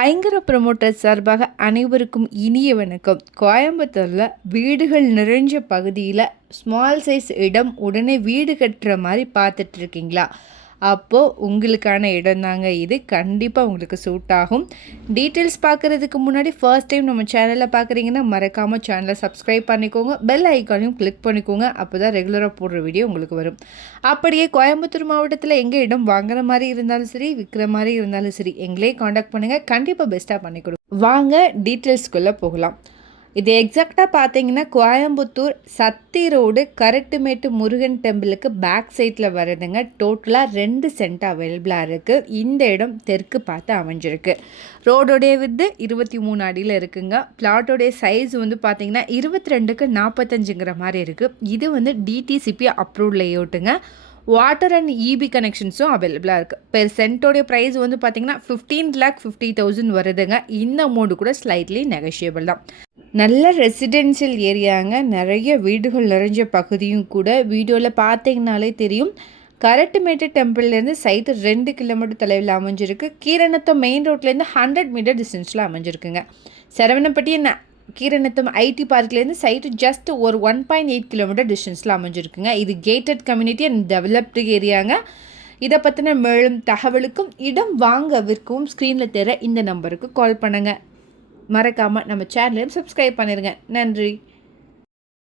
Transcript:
ஐங்கர promoter சார்பாக அனைவருக்கும் இனிய வணக்கம். கோயம்புத்தூரில் வீடுகள் நிறைஞ்ச பகுதியில் ஸ்மால் சைஸ் இடம் உடனே வீடு கட்டுற மாதிரி பார்த்துட்ருக்கீங்களா? அப்போது உங்களுக்கான இடம் தாங்க இது. கண்டிப்பாக உங்களுக்கு சூட் ஆகும். டீட்டெயில்ஸ் பார்க்குறதுக்கு முன்னாடி ஃபர்ஸ்ட் டைம் நம்ம சேனலில் பார்க்குறீங்கன்னா மறக்காமல் சேனலை சப்ஸ்கிரைப் பண்ணிக்கோங்க. பெல் ஐக்கானையும் கிளிக் பண்ணிக்கோங்க. அப்போ தான் ரெகுலராக போடுற வீடியோ உங்களுக்கு வரும். அப்படியே கோயம்புத்தூர் மாவட்டத்தில் எங்கே இடம் வாங்குற மாதிரி இருந்தாலும் சரி, விற்கிற மாதிரி இருந்தாலும் சரி, எங்களே காண்டாக்ட் பண்ணுங்கள். கண்டிப்பாக பெஸ்ட்டாக பண்ணி கொடுங்க. வாங்க டீட்டெயில்ஸ்குள்ளே போகலாம். இது எக்ஸாக்டாக பார்த்தீங்கன்னா கோயம்புத்தூர் சத்தி ரோடு கரட்டுமேட்டு முருகன் டெம்பிளுக்கு பேக் சைடில் வருதுங்க. டோட்டலாக 2 சென்ட் அவைலபிளாக இருக்குது. இந்த இடம் தெற்கு பார்த்து அமைஞ்சிருக்கு. ரோடோடைய வித்து 23 அடியில் இருக்குங்க. பிளாட்டோடைய சைஸ் வந்து பார்த்தீங்கன்னா 22க்கு 45ங்கிற மாதிரி இருக்குது. இது வந்து டிடிசிபி அப்ரூவ்ட் லேஅவுட்டுங்க. வாட்டர் அண்ட் இபி கனெக்ஷன்ஸும் அவைலபிளாக இருக்குது. பெர் சென்ட்டோடைய ப்ரைஸ் வந்து பார்த்திங்கன்னா 15,50,000 வருதுங்க. இந்த அமௌண்ட் கூட ஸ்லைட்லி நெகோஷியபிள் தான். நல்ல ரெசிடென்ஷியல் ஏரியாங்க. நிறைய வீடுகள் நிறைஞ்ச பகுதியும் கூட. வீடியோவில் பார்த்தீங்கனாலே தெரியும். கரட்டுமேட்டு டெம்பிள்லேருந்து சைட்டு 2 கிலோமீட்டர் தொலைவில் அமைஞ்சிருக்கு. கீரனத்தம் மெயின் ரோட்லேருந்து 100 மீட்டர் டிஸ்டன்ஸில் அமைஞ்சிருக்குங்க. Saravanapatti Keeranatham ID பார்க்லேருந்து site just ஒரு 1.8 கிலோமீட்டர் டிஸ்டன்ஸில் அமைஞ்சிருக்குங்க. இது கேட்டட் கம்யூனிட்டி அண்ட் டெவலப்டு ஏரியாங்க. இதை பற்றின மேலும் தகவலுக்கும் இடம் வாங்க விற்கவும் ஸ்க்ரீனில் தெரிய இந்த நம்பருக்கு கால் பண்ணுங்கள். மறக்காமல் நம்ம சேனலையும் சப்ஸ்கிரைப் பண்ணிடுங்க. நன்றி.